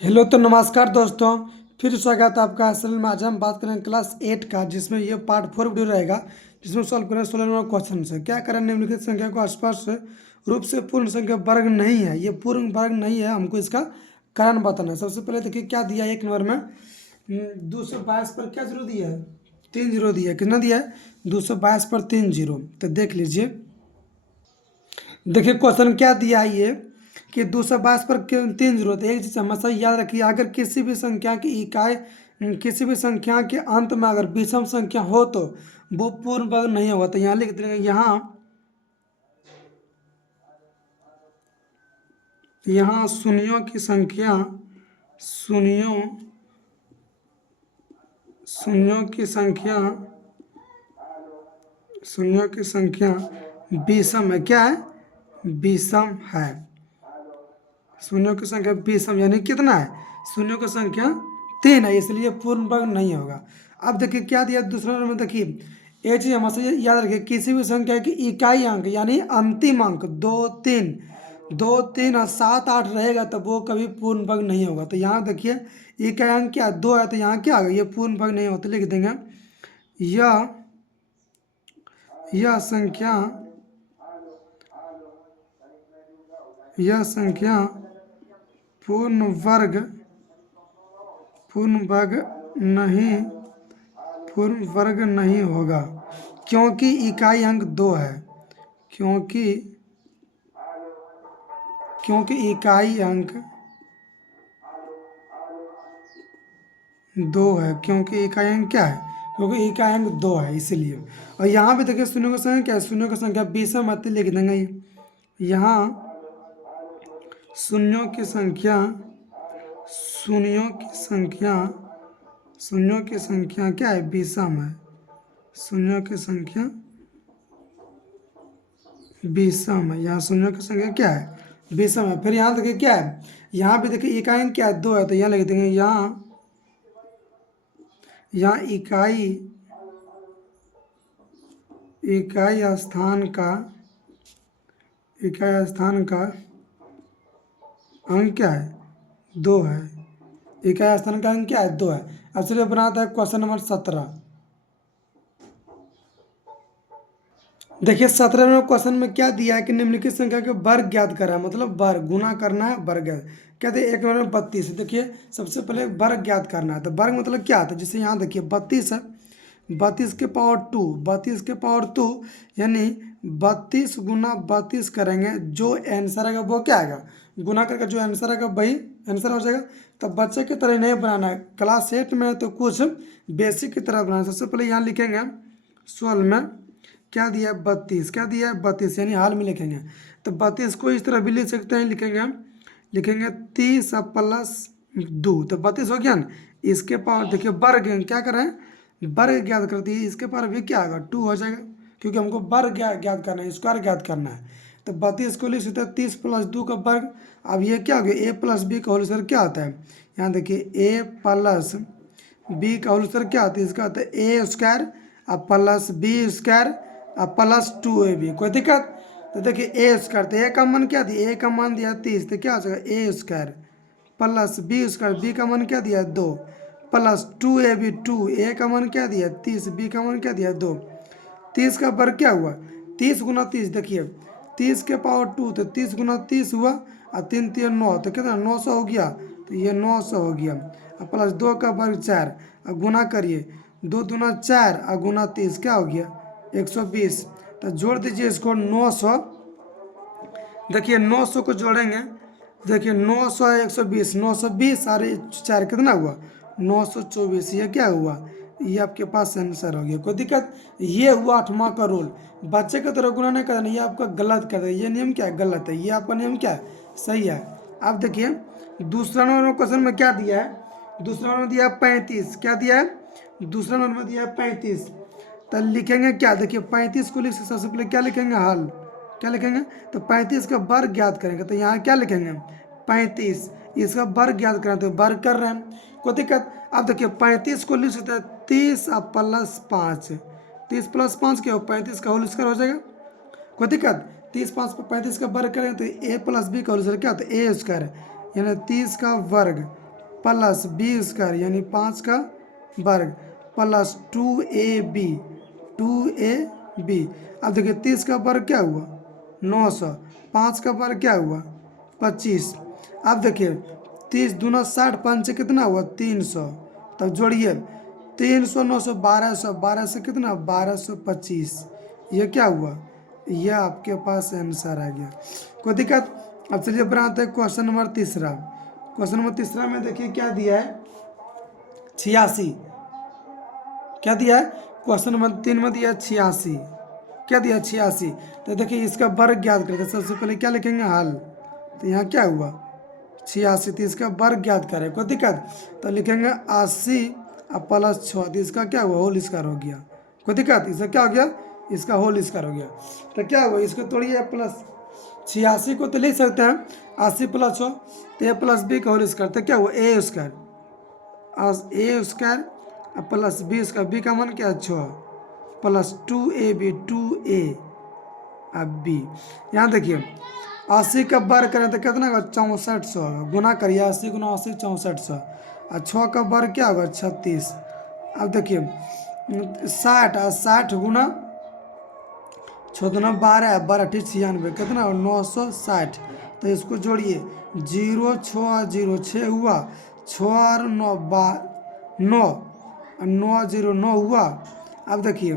Hello तो नमस्कार दोस्तों। फिर स्वागत है आपका। असल में आज हम बात करें क्लास 8 का, जिसमें ये पार्ट 4 वीडियो रहेगा, जिसमें सॉल्व करें 16 नंबर क्वेश्चन से। क्या करें, निम्नलिखित संख्या को स्पष्ट रूप से पूर्ण संख्या वर्ग नहीं है। ये पूर्ण वर्ग नहीं है, हमको इसका कारण बताना है। सबसे पहले देखिए क्या दिया है एक नंबर में। 222 पर क्या जीरो दिया है? 3 जीरो दिया है। कितना दिया है? 222 पर 3 जीरो। तो देख लीजिए, देखिए क्वेश्चन क्या दिया है ये कि 222 पर 3 जरूरत है। एक चीज हमेशा याद रखिए, अगर किसी भी संख्या की इकाई किसी भी संख्या के अंत में अगर विषम संख्या हो तो वो पूर्ण वर्ग नहीं होगा। तो यहाँ लिख देंगे, यहाँ शून्यों की संख्या, शून्यों शून्यों की संख्या शून्यों की संख्या विषम है। क्या है? विषम है। शून्यों की संख्या विषम यानी कितना है? शून्यों की संख्या 3 है, इसलिए पूर्ण वर्ग नहीं होगा। अब देखिए क्या दिया दूसरा नंबर में। देखिए एक चीज हमेशा याद रखिए, किसी भी संख्या की इकाई अंक यानी अंतिम अंक 2 3 और 7 8 रहेगा तो वो कभी पूर्ण वर्ग नहीं होगा। तो यहाँ देखिए इकाई अंक क्या 2 है, तो यहाँ क्या आ गया? ये पूर्ण वर्ग नहीं होता। लिख देंगे यह यह संख्या यह संख्या पूर्ण वर्ग पूर्ण वर्ग नहीं पूर्ण वर्ग नहीं होगा, क्योंकि इकाई अंक 2 है। क्योंकि क्योंकि इकाई अंक 2 है। क्योंकि इकाई अंक क्या है? क्योंकि इकाई अंक 2 है, इसलिए। और यहाँ भी देखिए शून्यों की संख्या क्या है? शून्यों की संख्या विषम है, तो लिख देंगे यहाँ शून्यों की संख्या शून्यों की संख्या शून्यों की संख्या क्या है? विषम है। शून्यों की संख्या विषम है। यहाँ शून्यों की संख्या क्या है? विषम है। फिर यहाँ देखिए क्या है, यहाँ भी देखिए इकाई अंक क्या है? 2 है, तो यहाँ लिख देंगे यहाँ इकाई इकाई स्थान का अंक क्या है? 2 है। इकाई स्थान का अंक क्या है? 2 है। अब चलिए बनाता है क्वेश्चन नंबर 17। देखिए 17 नंबर क्वेश्चन में क्या दिया है कि निम्नलिखित संख्या के वर्ग ज्ञात करा है। मतलब वर्ग गुना करना है, वर्ग कहते हैं। एक नंबर में 32। देखिए सबसे पहले वर्ग ज्ञात करना है। तो वर्ग मतलब क्या आता है? जैसे यहाँ देखिए 32 है, 32 के पावर 2, 32 के पावर 2 यानी 32 गुना 32 करेंगे, जो आंसर आएगा वो क्या आएगा? गुना करके जो आंसर आएगा वही आंसर हो जाएगा। तो बच्चे की तरह नहीं बनाना है, क्लास 8 में है तो कुछ बेसिक की तरह बनाना है। सबसे पहले यहाँ लिखेंगे 16 में क्या दिया है? 32। क्या दिया है? 32 यानी हाल में लिखेंगे। तो 32 को इस तरह भी लिख सकते हैं, लिखेंगे 30 प्लस 2, तो 32 हो गया ना। इसके पावर देखिए वर्ग क्या कर रहे हैं? वर्ग ज्ञात करती है, इसके पावर भी क्या आएगा? 2 हो जाएगा, क्योंकि हमको वर्ग ज्ञात करना है, स्क्वायर ज्ञात करना है। तो 32 को लिख सकते हैं 30 प्लस 2 का वर्ग। अब ये क्या हो गया? a प्लस बी का होल स्क्वायर क्या होता है? यहाँ देखिए a प्लस बी का होल स्क्वायर क्या होता है? इसका होता है ए स्क्वायर अब प्लस बी स्क्वायर अब प्लस 2ab। कोई दिक्कत? तो देखिए ए स्क्वायर, तो ए का मान क्या दिया? ए का मान दिया 30, तो क्या हो जाएगा? A square plus B square, B का मान क्या दिया? 2 प्लस 2ab, 2 ए का मान क्या दिया? 30, बी का मान क्या दिया? 2। 30 का वर्ग क्या हुआ? 30 गुना 30, देखिए 30 के पावर 2, तो 30 गुना 30 हुआ और 3 3 9, तो कितना? 900 हो गया। तो ये 900 हो गया। और प्लस 2 का वर्ग 4 और गुना करिए 2 दूना 4 और गुना 30 क्या हो गया? 120। तो जोड़ दीजिए इसको 900। देखिए 900 को जोड़ेंगे, देखिए 900 है 120, 920 सारे 4 कितना हुआ? 924। ये क्या हुआ? ये आपके पास आंसर हो गया। कोई दिक्कत? ये हुआ 8वां का रूल। बच्चे की तरह गुना नहीं करना, ये आपका गलत कर रहा है। ये नियम क्या है? गलत है। ये आपका नियम क्या है? सही है। अब देखिए दूसरा नंबर क्वेश्चन में क्या दिया है? दूसरा नंबर दिया है 35। क्या दिया है? दूसरा नंबर दिया है 35। तो लिखेंगे क्या? देखिए 35 को लिख सबसे पहले क्या लिखेंगे? हल। क्या लिखेंगे? तो 35 का वर्ग ज्ञात करेंगे। तो यहाँ क्या लिखेंगे? 35, इसका वर्ग ज्ञात करें तो वर्ग कर रहे हैं। कोई दिक्कत? अब देखिए 35 को लिख सकते हैं 30 और प्लस 5, 30 प्लस 5 क्या हो? 35 का होल स्क्वायर हो जाएगा। कोई दिक्कत? 30 5 पर 35 का वर्ग करें तो a प्लस बी का होल स्क्वायर क्या होता है? ए स्क्वायर यानी 30 का वर्ग प्लस बी स्क्वायर यानी 5 का वर्ग प्लस 2ab 2ab। अब देखिए 30 का वर्ग क्या हुआ 900, 5 का वर्ग क्या हुआ 25। अब देखिए 30 दूना 60, 5 से कितना हुआ 300। तब जोड़िए 300 900 1200, 12 से कितना 1225। ये क्या हुआ, यह आपके पास आंसर आ गया। कोई दिक्कत। अब चलिए बनाते हैं क्वेश्चन नंबर तीसरा। क्वेश्चन नंबर तीसरा में देखिए क्या दिया है 86। क्या दिया है क्वेश्चन नंबर 3 में दिया है 86। क्या दिया 86। तो देखिए इसका वर्ग ज्ञात करते हैं। सबसे पहले क्या लिखेंगे हल। तो यहाँ क्या हुआ 86, तो इसका वर्ग ज्ञात करें। कोई दिक्कत। तो लिखेंगे 80 अब प्लस 6, तो इसका क्या हुआ होल स्क्वायर हो गया। कोई दिक्कत। इसका क्या हो गया इसका होल स्क्वायर हो गया। तो क्या हुआ इसको तोड़िए प्लस 86 को तो लिख सकते हैं 80 प्लस 6 तो ए प्लस बी का होल स्क्वायर। तो क्या हुआ A square plus B square. B का मान क्या है 6 प्लस 2ab 2a अब बी। यहाँ देखिए 80 का वर्ग करें तो कितना होगा 6400 होगा। गुना करिए 80 गुना 80 6400 और 6 का वर्ग क्या होगा 36। अब देखिए 60 गुना 6 दूना 12 12 96 कितना हुआ 960। तो इसको जोड़िए 0 6 0 6 हुआ 6 और 9 9 9 0 9 हुआ। अब देखिए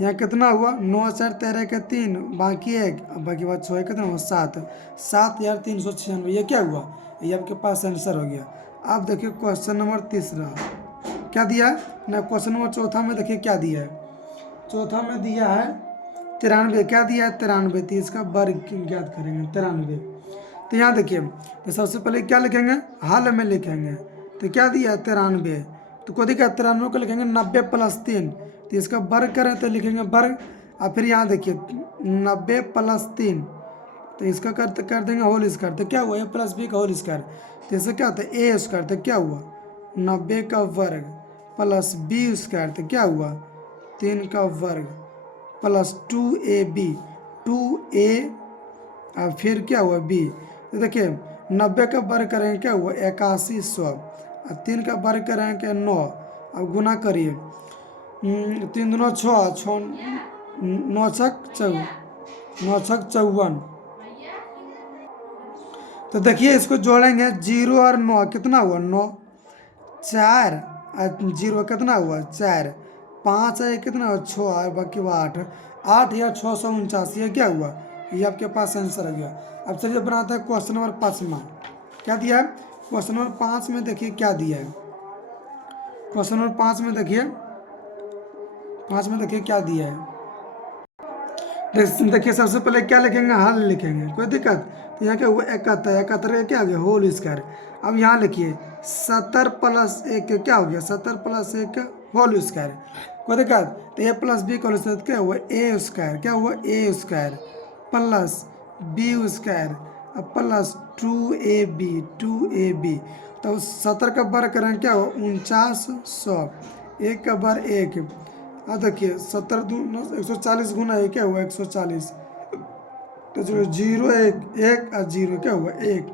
यहाँ कितना हुआ 9 4 13 के 3 बाकी 1 अब बाकी बात 6 कितना हुआ 7 7396। ये क्या हुआ ये आपके पास आंसर हो गया। अब देखिए क्वेश्चन नंबर तीसरा क्या दिया है ना। क्वेश्चन नंबर चौथा में देखिए क्या दिया है। चौथा में दिया है 93। क्या दिया है 93। तो इसका वर्ग ज्ञात करेंगे 93। तो यहाँ देखिए तो सबसे पहले क्या लिखेंगे हाल में लिखेंगे। तो क्या दिया है 93। तो को दिक्कत 93 को लिखेंगे 90 प्लस 3। तो इसका वर्ग करें तो लिखेंगे वर्ग। और फिर यहाँ देखिए 90 प्लस 3 तो इसका कर देंगे होल स्क्वायर। तो क्या हुआ ए प्लस बी का होल स्क्वायर। तो इससे क्या होता है ए स्क्वायर। तो क्या हुआ 90 का वर्ग प्लस बी स्क्वायर। तो क्या हुआ 3 का वर्ग प्लस 2ab 2a और फिर क्या हुआ b। तो देखिए 90 का वर्ग करेंगे क्या हुआ 8100 और 3 का वर्ग करेंगे 9। अब गुना करिए 3 दूना 6 9 छक 54। तो देखिए इसको जोड़ेंगे 0 और 9 कितना हुआ 9 4 और 0 कितना हुआ 4 5 है कितना हुआ 6 और बाकी हुआ 8 8 या 649। ये क्या हुआ ये आपके पास आंसर हो गया। अब चलिए बनाते हैं क्वेश्चन नंबर 5। क्या दिया है क्वेश्चन नंबर 5 में देखिए क्या दिया है। क्वेश्चन नंबर 5 में देखिए क्या दिया है। देखिए सबसे पहले क्या लिखेंगे हल लिखेंगे। कोई दिक्कत। तो यहाँ क्या हुआ 71 71 क्या हो गया होल स्क्वायर। अब यहाँ लिखिए 70 प्लस 1 क्या हो गया 70 प्लस 1 होल स्क्वायर। कोई दिक्कत। तो ए प्लस बी का होल स्क्वायर क्या हुआ ए स्क्वायर। क्या हुआ A square plus B square plus 2ab। तो 70 का वर्ग करें क्या हुआ 4900 1 का वर्ग 1। अब देखिए 70 दूना 140 गुना है क्या हुआ 140। तो जो 0 1 1 और 0 क्या हुआ 1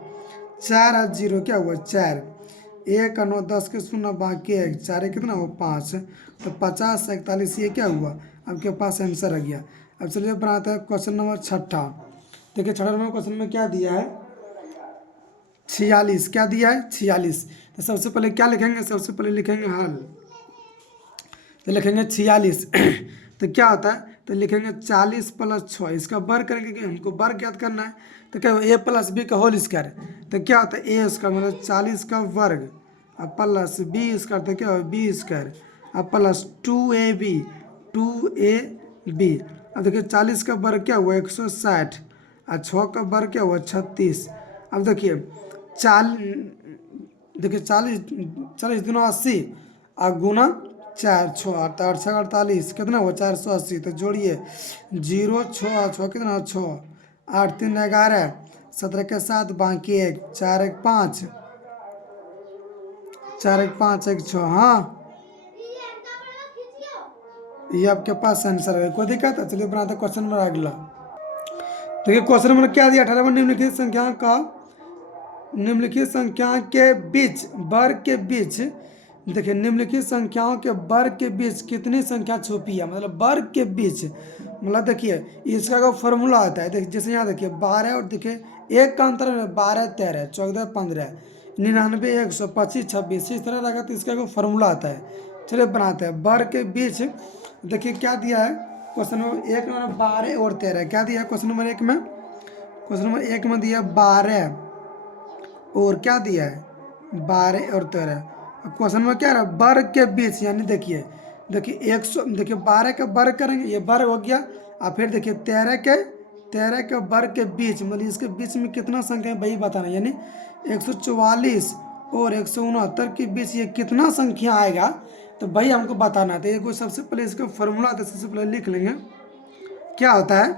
4 और 0 क्या हुआ 4 1 और 9 10 के शून्य बाकी 1 4 कितना हुआ 5। तो 50 41 ये क्या हुआ आपके पास आंसर आ गया। अब चलिए बनाते हैं क्वेश्चन नंबर 6। देखिए 6 नंबर क्वेश्चन में क्या दिया है 46। क्या दिया है 46। तो सबसे पहले क्या लिखेंगे सबसे पहले लिखेंगे हल। तो लिखेंगे 46 तो क्या होता है तो लिखेंगे 40 प्लस 6 इसका वर्ग करेंगे कि हमको वर्ग ज्ञात करना है। तो क्या ए प्लस बी का होल स्क्वायर। तो क्या होता है ए स्क्वायर मतलब 40 का वर्ग और प्लस बी स्क्वायर। तो क्या होगा बी स्क्वायर और प्लस 2ab 2ab। अब देखिए 40 का वर्ग क्या हुआ 160 और 6 का वर्ग क्या हुआ 36। अब देखिए 40 दूना 80 और गुना 4 6 8 8 48 कितना हुआ 480। तो जोड़िए 0 6 6 कितना 6 8 3 11 17 के 7 बाकी 1 4 1 5 4 1 5 1 6। हाँ ये आपके पास आंसर है। कोई दिक्कत। चलिए बनाते हैं क्वेश्चन नंबर अगला। देखिए क्वेश्चन नंबर क्या दिया 18 निम्नलिखित संख्या का निम्नलिखित संख्या के बीच वर्ग के बीच, देखिए निम्नलिखित संख्याओं के वर्ग के बीच कितनी संख्या छुपी है, मतलब वर्ग के बीच, मतलब देखिए इसका का फॉर्मूला आता है, देखिए जैसे यहाँ देखिए 12 और देखिए एक का अंतर है 12 13 14 15 99 100 25 26, इस तरह रहेगा तो इसका को फॉर्मूला आता है। चलिए बनाते हैं वर्ग के बीच। देखिए क्या दिया है क्वेश्चन नंबर 1 में 12 और 13, क्या दिया है क्वेश्चन नंबर 1 में, क्वेश्चन नंबर 1 में दिया 12 और क्या दिया है 12 और 13। क्वेश्चन में क्या है वर्ग के बीच, यानी देखिए देखिए 100, देखिए 12 का वर्ग करेंगे ये वर्ग हो गया, और फिर देखिए 13 के वर्ग के बीच, मतलब इसके बीच में कितना संख्या है वही बताना, यानी 144 और 169 के बीच ये कितना संख्या आएगा तो वही हमको बताना है। तो ये कोई सबसे पहले इसका फॉर्मूला तो सबसे पहले लिख लेंगे क्या होता है,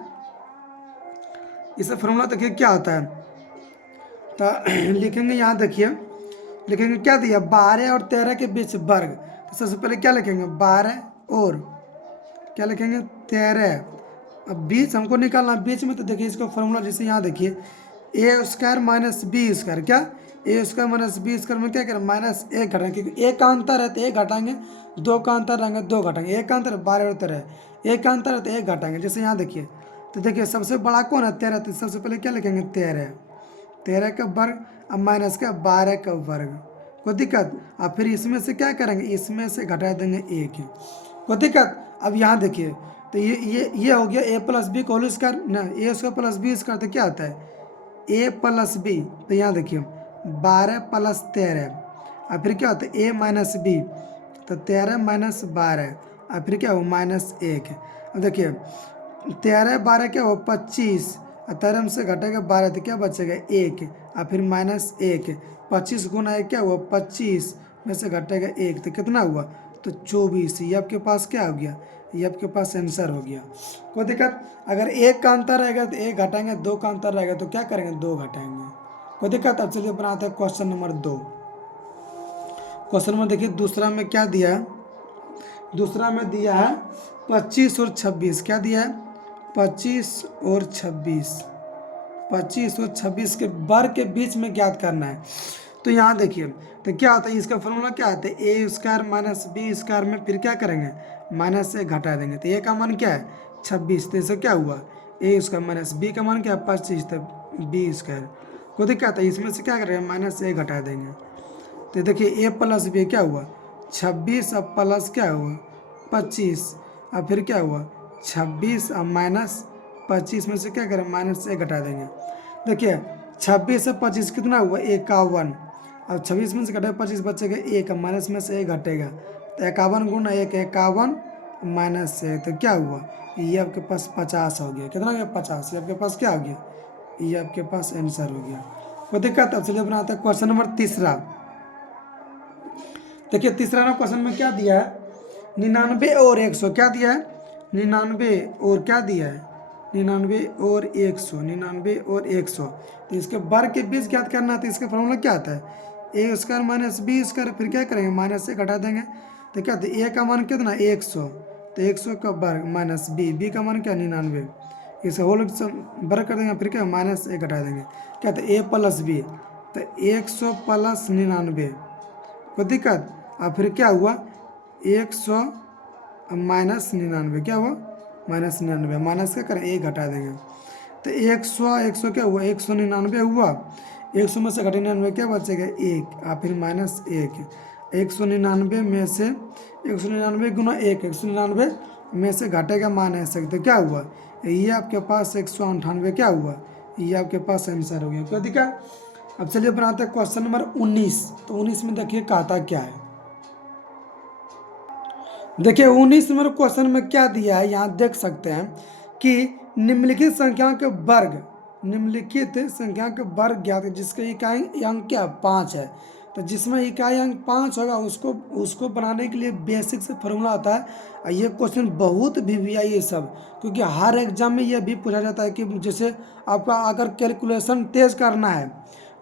इसका फॉर्मूला देखिए क्या होता है, तो लिखेंगे यहाँ देखिए, लिखेंगे क्या दिया 12 और 13 के बीच वर्ग, तो सबसे पहले क्या लिखेंगे 12 और क्या लिखेंगे 13, अब बीच हमको निकालना बीच में, तो देखिए इसका फॉर्मूला जैसे यहाँ देखिए ए स्क्वायर माइनस बी स्क्वायर, क्या ए स्क्वायर माइनस बी स्क्वायर में क्या करें माइनस एक घटाएंगे, क्योंकि एक का अंतर है तो एक घटाएंगे, दो का अंतर रहेंगे दो घटाएंगे, एक का अंतर 12 और 13, एक का अंतर है तो एक घटाएंगे, जैसे यहाँ देखिए, तो देखिए सबसे बड़ा कौन है 13, तो सबसे पहले क्या लिखेंगे 13 का वर्ग, अब माइनस का 12 का वर्ग, कोई दिक्कत, अब फिर इसमें से क्या करेंगे इसमें से घटा देंगे एक, कोई दिक्कत। अब यहाँ देखिए तो ये हो गया ए प्लस बी का होल स्क्वायर ना, ए स्क्वायर प्लस बी स्क्वायर तो क्या होता है ए प्लस बी, तो यहाँ देखिए 12 प्लस 13, और फिर क्या होता है ए माइनस बी, तो 13 माइनस 12, और फिर क्या हो माइनस 1। अब देखिए 13 12 क्या हो 25, और 13 से घटेगा 12 तो क्या बचेगा 1, और फिर माइनस 1, 25 गुना 1 क्या हुआ 25 में से घटेगा 1 तो कितना हुआ तो 24, ये आपके पास क्या हो गया, ये आपके पास आंसर हो गया। कोई दिक्कत, अगर एक का अंतर रहेगा तो एक घटाएंगे, दो का अंतर रहेगा तो क्या करेंगे दो घटाएंगे, कोई दिक्कत। अब चलिए बनाते हैं क्वेश्चन नंबर 2। क्वेश्चन नंबर देखिए दूसरा में क्या दिया है, दूसरा में दिया है 25 और 26, क्या दिया है 25 और 26, 25 और 26 के वर्ग के बीच में ज्ञात करना है। तो यहाँ देखिए तो क्या होता है इसका फॉर्मूला क्या आता है ए स्क्वायर माइनस बी स्क्वायर में फिर क्या करेंगे माइनस से घटा देंगे, तो ए का मान क्या है 26, तो इससे क्या हुआ ए स्क्वायर माइनस बी का मान क्या है 25, तो बी स्क्वायर, को दिक्कत है इसमें से क्या करेंगे माइनस से घटा देंगे, तो देखिए ए प्लस बी क्या हुआ 26, अब प्लस क्या हुआ 25, अब फिर क्या हुआ 26, अब माइनस 25 में से क्या करें माइनस से घटा देंगे। देखिए 26 से 25 कितना हुआ 51, अब 26 में से घटे 25 बचेगा 1, माइनस में से 1 घटेगा तो 51 गुना 1 51 माइनस से, तो क्या हुआ ये आपके पास 50 हो गया, कितना गया 50, ये आपके पास क्या हो गया ये आपके पास आंसर हो गया। कोई दिक्कत। अब चलिए बनाते हैं क्वेश्चन नंबर तीसरा। देखिए तीसरा ना क्वेश्चन में क्या दिया है 99 और 100, क्या दिया है 99 और क्या दिया है 99 और 100, 99 और 100, तो इसके वर्ग के बीच ज्ञात करना है, तो इसका फॉर्मूला क्या आता है ए स्क्वायर माइनस बी स्क्वायर, फिर क्या करेंगे माइनस से घटा देंगे, तो क्या ए का मान कितना 100, तो 100 का वर्ग माइनस बी का मान क्या 99, इसे होल वर्ग कर देंगे, फिर क्या माइनस से घटा देंगे, क्या तो ए प्लस बी, तो 100 प्लस 99, कोई दिक्कत। अब फिर क्या हुआ 100 माइनस 99, क्या हुआ माइनस 99, माइनस क्या करें एक घटा देंगे, तो 100 क्या हुआ 199 हुआ, 100 में से घटे 99 क्या बचेगा 1, और फिर माइनस 1, 199 में से 199 गुना 1, 199 में से घटेगा माइनस 1, तो क्या हुआ ये आपके पास 198 क्या हुआ ये आपके पास आंसर हो गया। क्या दिक्कत। अब चलिए बनाते हैं क्वेश्चन नंबर 19। तो 19 में देखिए कहता क्या है, देखिए 19 नंबर क्वेश्चन में क्या दिया है यहाँ देख सकते हैं कि निम्नलिखित संख्या के वर्ग, निम्नलिखित संख्या के वर्ग ज्ञात जिसके इकाई अंक क्या 5 है, तो जिसमें इकाई अंक 5 होगा उसको उसको बनाने के लिए बेसिक से फॉर्मूला आता है। और ये क्वेश्चन बहुत भी है ये सब, क्योंकि हर एग्जाम में ये भी पूछा जाता है कि जैसे आपका अगर कैलकुलेशन तेज करना है,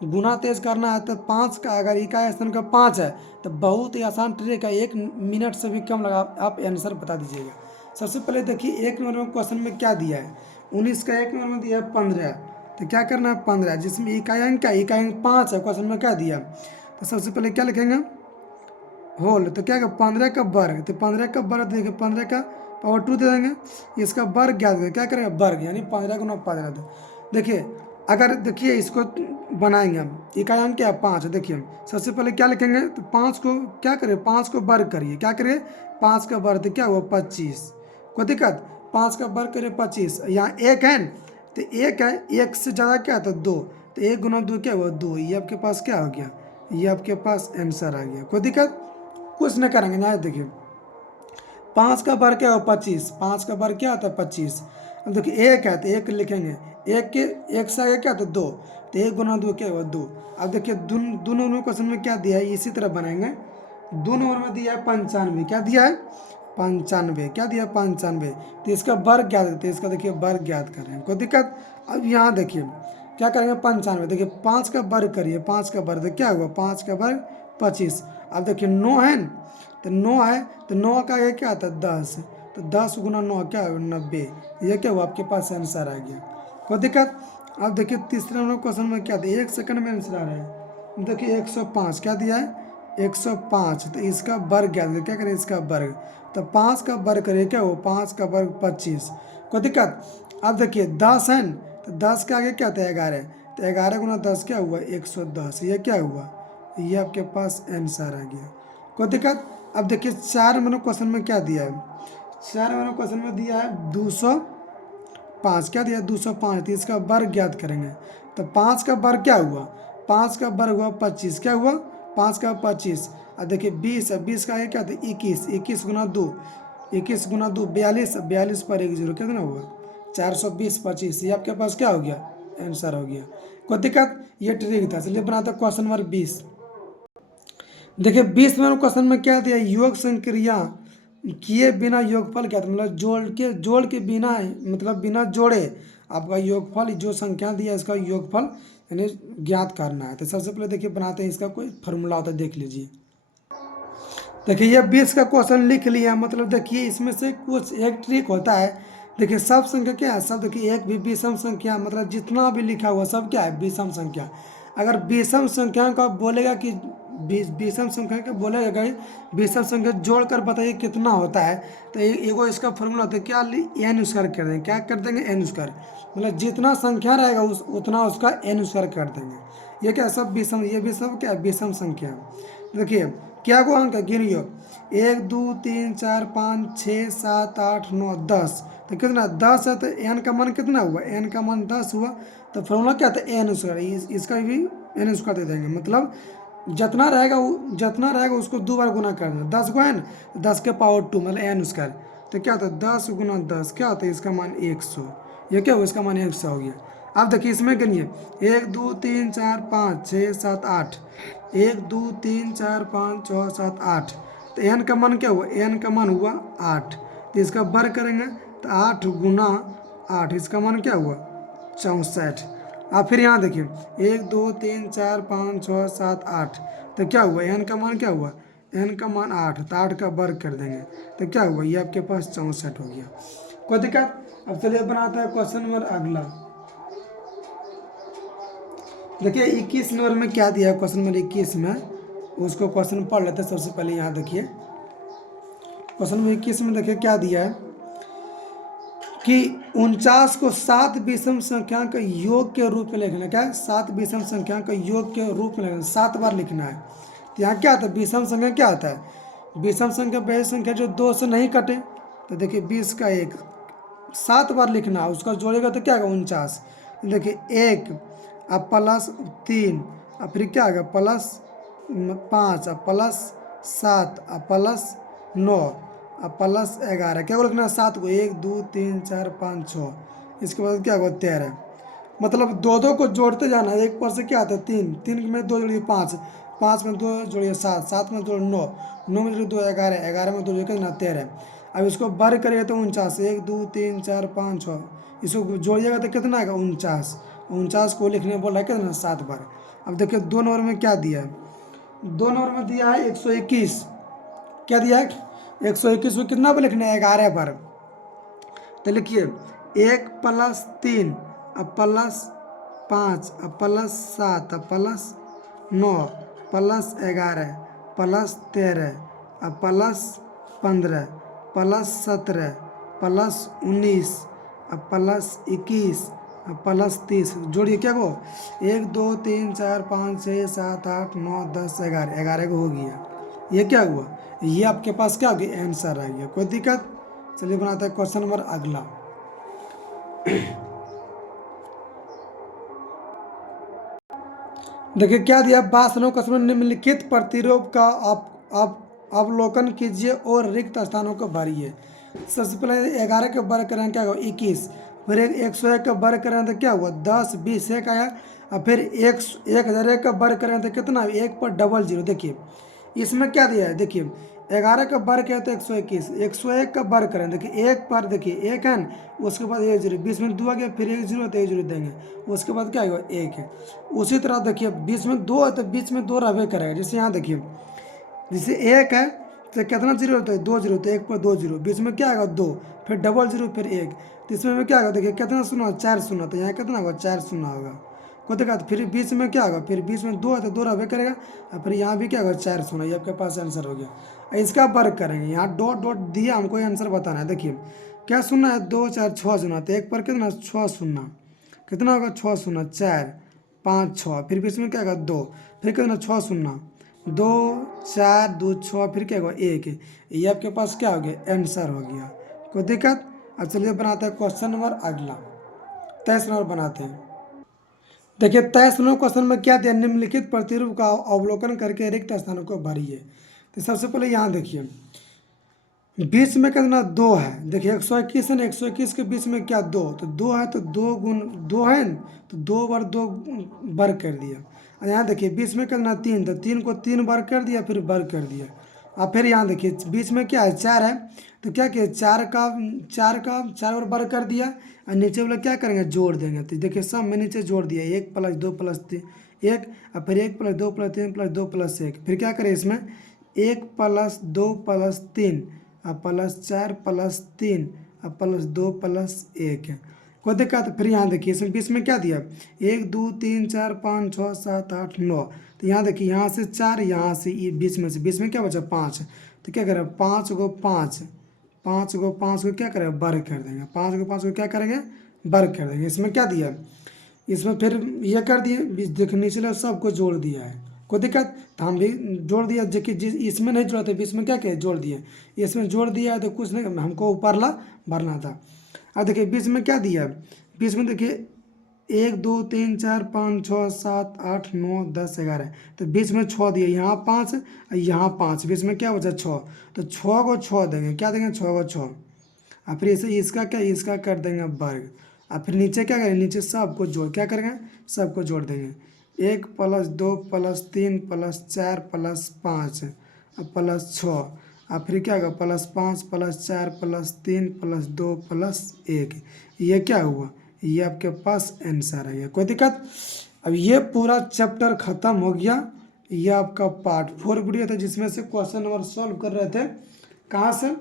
गुना तेज करना है, तो 5 का अगर इकाई स्थान का 5 है तो बहुत ही आसान ट्रिक है, 1 मिनट से भी कम लगा आप आंसर बता दीजिएगा। सबसे पहले देखिए 1 नंबर में क्वेश्चन में क्या दिया है 19 का 1 नंबर में दिया है 15, तो क्या करना है 15, जिसमें इकाई अंक क्या, इकाई अंक 5 है, क्वेश्चन में क्या दिया। तो सबसे पहले क्या लिखेंगे होल, तो क्या 15 का वर्ग, तो 15 का वर्ग देखिए 15 का पावर 2 दे देंगे, इसका वर्ग ज्ञात करें, क्या करेंगे वर्ग, यानी 15 गुना 15। देखिए अगर देखिए इसको बनाएंगे हम, इकाई अंक क्या 5 है, देखिए सबसे पहले क्या लिखेंगे, तो 5 को क्या करें, 5 को वर्ग करिए, क्या करिए 5 का वर्ग, तो क्या हुआ 25, कोई दिक्कत, 5 का वर्ग करिए 25, यहाँ एक है तो एक है, एक से ज़्यादा क्या है तो 2, तो 1 गुना 2 क्या हुआ 2, ये आपके पास क्या हो गया, ये आपके पास आंसर आ गया। कोई दिक्कत, कुछ नहीं करेंगे ना, देखिए 5 का वर्ग क्या हो 25, 5 का वर्ग क्या होता है 25। अब देखिए एक है तो एक लिखेंगे, एक के एक से आगे क्या तो 2, तो 1 गुना 2 क्या हुआ 2। अब देखिए दोनों में क्वेश्चन में क्या दिया है, इसी तरह बनाएंगे। 2 नंबर में दिया है 95, क्या दिया है 95, क्या दिया 95, तो इसका वर्ग ज्ञात करते हैं, इसका देखिए वर्ग ज्ञात कर रहे हैं, कोई दिक्कत। अब यहाँ देखिए क्या करेंगे 95, देखिए 5 का वर्ग करिए, 5 का वर्ग क्या हुआ 5 का वर्ग 25। अब देखिए 9 है तो 9 है, तो 9 का आगे क्या आता है 10, तो 10 गुना 9 क्या है 90, ये क्या हुआ आपके पास आंसर आ गया, कोई दिक्कत। अब देखिए तीसरे नंबर क्वेश्चन में क्या दिया, 1 सेकंड में आंसर आ रहा है, देखिए 105 क्या दिया है 105, तो इसका वर्ग ज्ञात करें, क्या करें इसका वर्ग, तो 5 का वर्ग करिए, क्या हो 5 का वर्ग 25, कोई दिक्कत। अब देखिए 10 है तो 10 के आगे क्या था 11, तो 11 गुना 10 क्या हुआ 110, ये क्या हुआ, ये आपके पास आंसर आ गया, कोई दिक्कत। अब देखिए 4 नंबर क्वेश्चन में क्या दिया है, 4 नंबर क्वेश्चन में दिया है 205, क्या दिया 205, तो इसका वर्ग ज्ञात करेंगे, तो 5 का वर्ग क्या हुआ, 5 का वर्ग हुआ 25, क्या हुआ 5 का 25। अब देखिए 20 है, 20 का आगे क्या था 21, 21 गुना 2, 21 गुना 2 42, 42 पर 1 0 कितना हुआ 420 25, ये आपके पास क्या हो गया आंसर हो गया, कोई दिक्कत। ये ट्रिक था, चलिए बनाते क्वेश्चन नंबर 20। देखिए 20 नंबर क्वेश्चन में क्या दिया, योग संक्रिया किए बिना योगफल क्या था, मतलब जोड़ के बिना, मतलब बिना जोड़े आपका योगफल, जो संख्या दिया इसका योगफल यानी ज्ञात करना है। तो सबसे पहले देखिए बनाते हैं, इसका कोई फॉर्मूला होता है देख लीजिए। देखिए ये 20 का क्वेश्चन लिख लिया, मतलब देखिए इसमें से कुछ एक ट्रिक होता है। देखिए सब संख्या क्या है, सब देखिए एक भी विषम संख्या, मतलब जितना भी लिखा हुआ सब क्या है विषम संख्या। अगर विषम संख्या को आप बोलेगा कि विषम संख्या के बोलेगा कि विषम संख्या जोड़कर बताइए कितना होता है, तो एगो इसका फॉर्मूला होता है क्या, एन स्क्वायर कर देंगे, क्या कर देंगे एन स्क्वायर, मतलब जितना संख्या रहेगा उतना उसका एन स्क्वायर कर देंगे। ये क्या सब विषम, ये भी सब क्या विषम संख्या। देखिए क्या को अंक है गिनियो, 1 2 3 4 5 6 7 8 9 10, तो कितना 10 है, तो एन का मान कितना हुआ, एन का मान 10 हुआ, तो फॉर्मूला क्या था एन स्क्वायर, इसका भी एन स्क्वायर दे देंगे, मतलब जितना रहेगा उसको 2 बार गुना कर देना, 10 को एन 10 के पावर 2 मतलब एन स्क्वायर, तो क्या होता है 10 गुना 10 क्या होता है इसका मान 100, ये क्या हुआ इसका मान 100 हो गया। अब देखिए इसमें गिनिए 1 2 3 4 5 6 7 8, 1 2 3 4 5 6 7 8, तो एन का मान क्या हुआ, एन का मान हुआ 8, तो इसका वर्ग करेंगे तो 8 गुना 8, इसका मान क्या हुआ 64। अब फिर यहाँ देखिए 1 2 3 4 5 6 7 8, तो क्या हुआ एन का मान क्या हुआ, एन का मान 8, तो 8 का वर्ग कर देंगे तो क्या हुआ ये आपके पास 64 हो गया, कोई दिक्कत। अब चलिए बनाता है क्वेश्चन नंबर अगला। देखिए 21 नंबर में क्या दिया है, क्वेश्चन नंबर 21 में उसको क्वेश्चन पढ़ लेते हैं। सबसे पहले यहाँ देखिए क्वेश्चन नंबर 21 में देखिए क्या दिया है कि 49 को 7 विषम संख्या का योग के रूप में लिखना है, क्या 7 विषम संख्या का योग के रूप में लिखना, 7 बार लिखना है। तो यहाँ क्या होता है विषम संख्या, क्या होता है विषम संख्या वह संख्या जो 2 से नहीं कटे, तो देखिए 20 का 1 7 बार लिखना है, उसका जोड़ेगा तो क्या होगा 49, देखिए 1 अब प्लस 3, अब फिर क्या आएगा प्लस 5, अब प्लस 7, अब प्लस 9, अब प्लस 11, क्या लिखना है 7 को 1 2 3 4 5 6, इसके बाद क्या होगा 13, मतलब दो दो को जोड़ते जाना है। एक पर से क्या आता है 3, 3 में 2 जोड़िए 5, 5 में 2 जोड़िए 7, 7 में 2 9, 9 में जोड़िए 2 11, 11 में 2 जोड़िए कितना 13। अब इसको वर्ग करिए तो 49, 1 2 3 4 5 6, इसको जोड़िएगा तो कितना आएगा 49, 49 को लिखने बोल रहा है कितना 7 बार। अब देखिए 2 नंबर में क्या दिया है, 2 नंबर में दिया है 121, क्या दिया है 121 को कितना पर लिखना है 11 बार, तो लिखिए 1 प्लस 3 अब plus 5 plus 7 plus 9 plus 11 plus 13 plus 15 plus 17 plus 19 plus 21 plus 30 जोड़िए क्या को 1 2 3 4 5 6 7 8 9 10 11 11 को हो गया। ये क्या हुआ, ये आपके पास क्या हो गया, आंसर आ गया। कोई दिक्कत? चलिए बनाते हैं क्वेश्चन नंबर अगला। देखिए क्या दिया, 52 क्वेश्चन में निम्नलिखित प्रतिरूप का आप अवलोकन कीजिए और रिक्त स्थानों को भरिए। सबसे पहले 11 के वर्ग करें क्या हुआ 21, फिर 101 का वर्ग करें तो क्या हुआ 10 20 1 आया, और फिर 1001 का वर्ग करें तो कितना 1 पर डबल जीरो। देखिए इसमें क्या दिया है, देखिए 11 का वर्ग है तो 121, 101 का वर्ग करें देखिए 1 पर देखिए 1 है न, उसके बाद 1 जीरो, 20 में 2 आ गया, फिर 1 जीरो तो 1 जीरो देंगे, उसके बाद क्या होगा 1 है। उसी तरह देखिए 20 में 2 है तो बीच में 2 रहबे करेगा। जैसे यहाँ देखिए जैसे 1 है तो कितना जीरो होता है 2 जीरो, तो 1 पर 2 जीरो, बीच में क्या आएगा 2, फिर डबल जीरो, फिर 1, तो इसमें में क्या होगा देखिए कितना शून्य 4 शून्य, तो यहाँ कितना होगा 4 शून्य होगा। को देखा फिर बीच में क्या होगा, फिर बीच में 2 है तो 2 रहबे करेगा, और फिर यहाँ भी क्या होगा 4 शून्य, ये आपके पास आंसर हो गया। इसका वर्ग करेंगे, यहाँ डॉट डॉट दिया, हमको आंसर बताना है। देखिए क्या शून्य है 2 4 6 शून्य, तो 1 पर कितना 6 शून्य, कितना होगा 6 शून्य 4 5 6, फिर बीच में क्या होगा 2, फिर कितना 6 शून्य 2 4 2 6, फिर क्या होगा 1, ये आपके पास क्या हो गया आंसर हो गया। कोई दिक्कत? अब चलिए बनाते हैं क्वेश्चन नंबर अगला, 23 नंबर बनाते हैं। देखिए 23 नंबर क्वेश्चन में क्या दिया, निम्नलिखित प्रतिरूप का अवलोकन करके रिक्त स्थानों को भरिए। तो सबसे पहले यहाँ देखिए बीच में कितना 2 है, देखिए 121 है ना, 121 के बीच में क्या 2, तो 2 है तो 2 गुण 2 है न, तो 2 बार 2 वर्ग कर दिया। और यहाँ देखिए बीच में कितना 3, तो 3 को 3 बार कर दिया, फिर वर्ग कर दिया। और फिर यहाँ देखिए बीच में क्या है 4 है, तो क्या किया 4 और वर्ग कर दिया, और नीचे वाला क्या करेंगे जोड़ देंगे। तो देखिए सब में नीचे जोड़ दिया 1 प्लस 2 प्लस 3 1, और फिर 1 प्लस 2 प्लस 3 प्लस 2 प्लस 1, फिर क्या करें इसमें 1 plus 2 plus 3 plus 4 plus 3 plus 2 plus 1 है। कोई दिक्कत? फिर यहाँ देखिए इसमें बीच में क्या दिया 1 2 3 4 5 6 7 8 9, तो यहाँ देखिए यहाँ से 4, यहाँ से ये बीच में क्या बचा 5, तो क्या करें 5 को 5 को क्या करें वर्ग कर देंगे, 5 को क्या करेंगे वर्ग कर देंगे। इसमें क्या दिया, इसमें फिर ये कर दिए, देखो नीचे सबको जोड़ दिया है। कोई दिक्कत? तो हम भी जोड़ दिया, जो कि जिस इसमें नहीं जोड़ा था बीच में क्या किया जोड़ दिए, इसमें जोड़ दिया है तो कुछ नहीं, हमको ऊपरला भरना था। अब देखिए बीच में क्या दिया, बीच में देखिए 1 2 3 4 5 6 7 8 9 10 11, तो बीच में 6 दिए, यहाँ 5 यहाँ 5, बीच में क्या बचा 6, तो 6 को 6 देंगे, क्या देंगे 6 को 6, और फिर इसे इसका कर देंगे वर्ग, और फिर नीचे क्या करेंगे नीचे सबको जोड़ क्या करेंगे सबको जोड़ देंगे 1 plus 2 plus 3 plus 4 plus 5 plus 6, और फिर क्या होगा plus 5 plus 4 plus 3 plus 2 plus 1, ये क्या हुआ, ये आपके पास आंसर है। कोई दिक्कत? अब ये पूरा चैप्टर खत्म हो गया। ये आपका पार्ट 4 वीडियो था, जिसमें से क्वेश्चन नंबर सॉल्व कर रहे थे। कहाँ से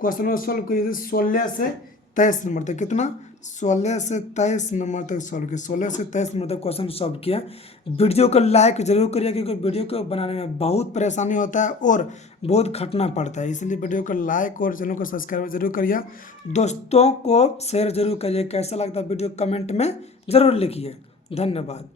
क्वेश्चन नंबर सॉल्व किए थे 16 से 23 नंबर तक, कितना 16 से 23 नंबर तक सॉल्व किया, 16 से 23 नंबर तक क्वेश्चन सॉल्व किया। वीडियो को लाइक जरूर करिए, क्योंकि वीडियो को बनाने में बहुत परेशानी होता है और बहुत खटना पड़ता है, इसलिए वीडियो को लाइक और चैनल को सब्सक्राइब जरूर करिए। दोस्तों को शेयर जरूर करिए। कैसा लगता है वीडियो कमेंट में ज़रूर लिखिए। धन्यवाद।